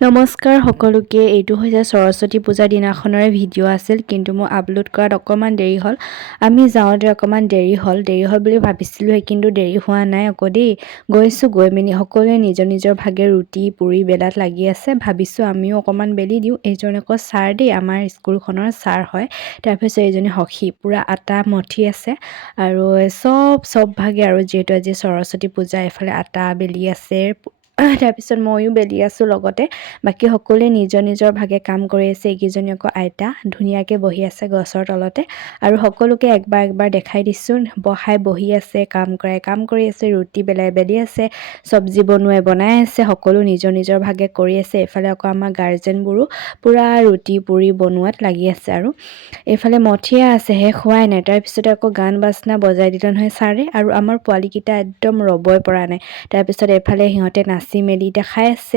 নমস্কাৰ সকলোকে এইটো হৈছে সৰস্বতী পূজাৰ দিনাখনৰে ভিডিঅ' আছিল কিন্তু মই আপলোড কৰাত অকণমান দেৰি হ'ল। আমি যাওঁতে অকণমান দেৰি হ'ল। দেৰি হ'ল বুলি ভাবিছিলোঁ কিন্তু দেৰি হোৱা নাই আকৌ দেই। গৈছোঁ গৈ মেলি সকলোৱে নিজৰ নিজৰ ভাগে ৰুটি পুৰি বেলাত লাগি আছে। ভাবিছোঁ আমিও অকণমান বেলি দিওঁ। এইজন আকৌ ছাৰ দেই আমাৰ স্কুলখনৰ ছাৰ হয়। তাৰপিছত এইজনী সখী পূৰা আটা মঠি আছে আৰু চব চব ভাগে আৰু যিহেতু আজি সৰস্বতী পূজা এফালে আটা বেলি আছে তাৰপিছত ময়ো বেলি আছোঁ লগতে। বাকী সকলোৱে নিজৰ নিজৰ ভাগে কাম কৰি আছে এইকেইজনী আকৌ আইতা ধুনীয়াকৈ বহি আছে গছৰ তলতে। আৰু সকলোকে একবাৰ একবাৰ দেখাই দিছোঁ বহাই বহি আছে কাম কৰাই কাম কৰি আছে ৰুটি বেলাই বেলি আছে চব্জি বনোৱাই বনাই আছে সকলো নিজৰ নিজৰ ভাগে কৰি আছে। এইফালে আকৌ আমাৰ গাৰ্জেনবোৰো পূৰা ৰুটি পুৰি বনোৱাত লাগি আছে আৰু। এইফালে মঠিয়া আছে শেষ হোৱাই নাই। তাৰপিছতে আকৌ গান বাজনা বজাই দিলে নহয় ছাৰে। আৰু আমাৰ পোৱালীকেইটা একদম ৰ'বই পৰা নাই। তাৰপিছত এইফালে সিহঁতে নাচি মেলি দেখাই আছে